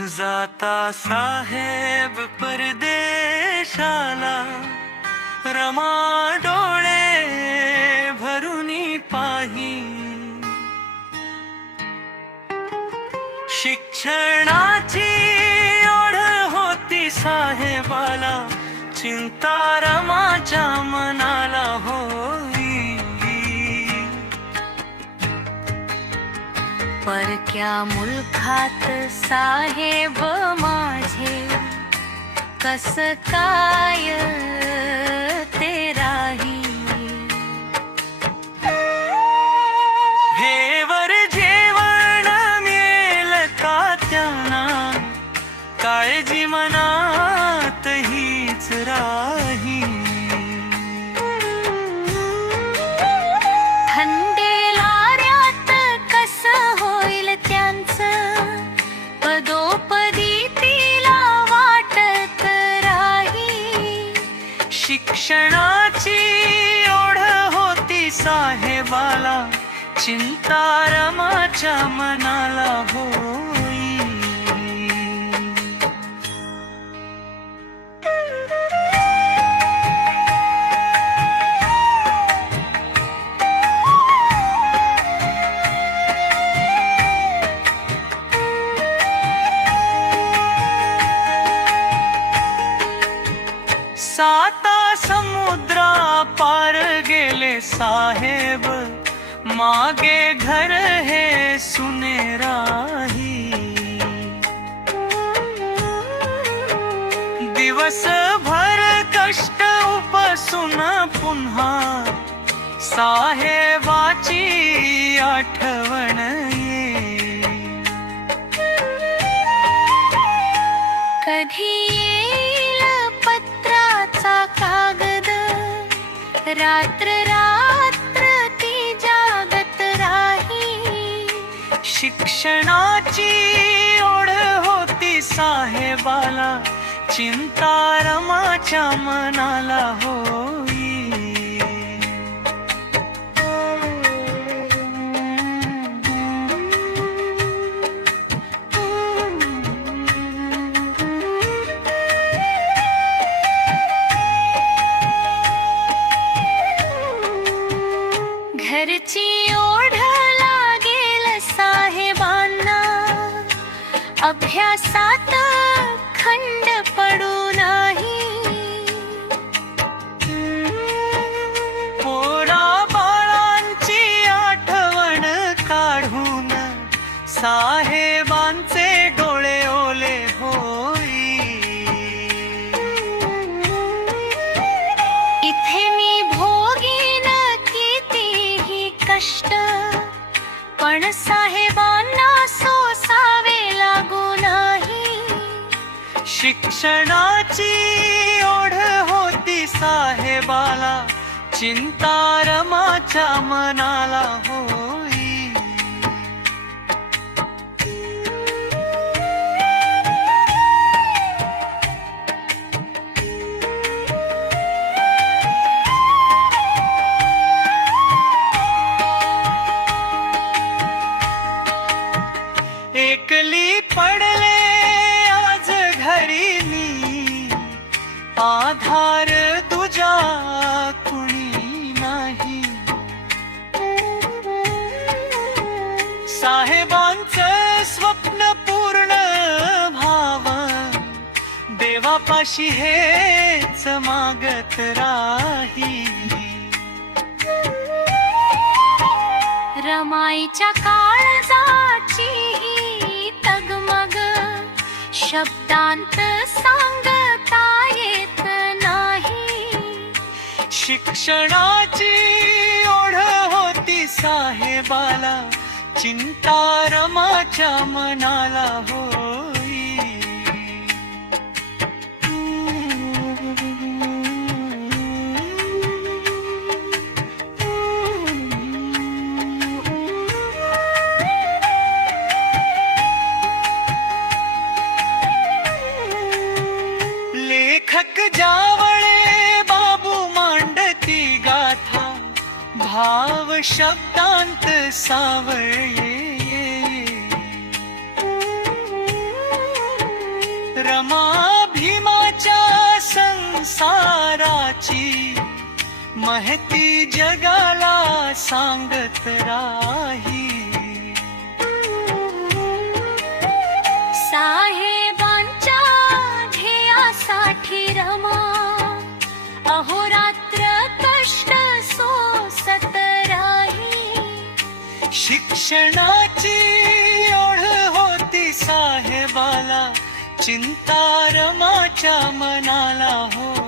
जाता साहेब परदेशाला, रमा डोळे भरुनी पाही. शिक्षणाची ओढ होती साहेबाला, चिंता रमाच्या मनाला होई. परक्या मुलखात साहेब माझे, कस काय ते राही. भेवर जेवण मिळेल का त्यांना, काळजी मनात हीच राही. थंडेलाऱ्यात कस होईल त्यांचं, पदोपदी तिला वाटत राही. शिक्षणाची ओढ होती साहेबाला, चिंता रमाच्या मनाला होई. साता समुद्रा पार गेले साहेब, मागे घर हे सुने राही. दिवसभर कष्ट उपसून पुन्हा, साहेबाची आठवण ये. कधी येईल पत्राचा कागद, रात्र रात्र ती जागत राही. शिक्षणाची ओढ होती साहेबाला, चिंता रमाच्या मनाला होई. घरची ओढ लागेल साहेबांना, अभ्यासात खंड पडू नाही. पोरा बाळांची आठवण काढून, साहेबांचे डोळे ओले होई. इथे मी भोगीन कितीही कष्ट, पण साहेबांना सोसावे लागू नाही. शिक्षणाची ओढ होती साहेबाला, चिंता रमाच्या मनाला होई. एकली पडले आज घरी मी, आधार तुझा कुणी नाही. साहेबांचं स्वप्न पूर्ण भाव, देवापाशी हेच मागत राही. रमाईच्या काळजाची ही तगमग, शब्दांत सांगता येत नाही. शिक्षणाची ओढ होती साहेबाला, चिंता रमाच्या मनाला होई. लेखक जावळे बाबू मांडती गाथा, भाव शब्दांत सावळे. संसाराची महती जगाला सांगत राही. साहेबांच्या ध्येयासाठी रमा अहोरात्र कष्ट सोसत राही. शिक्षणाची ओढ होती साहेबाला, चिंता रमाच्या मनाला हो.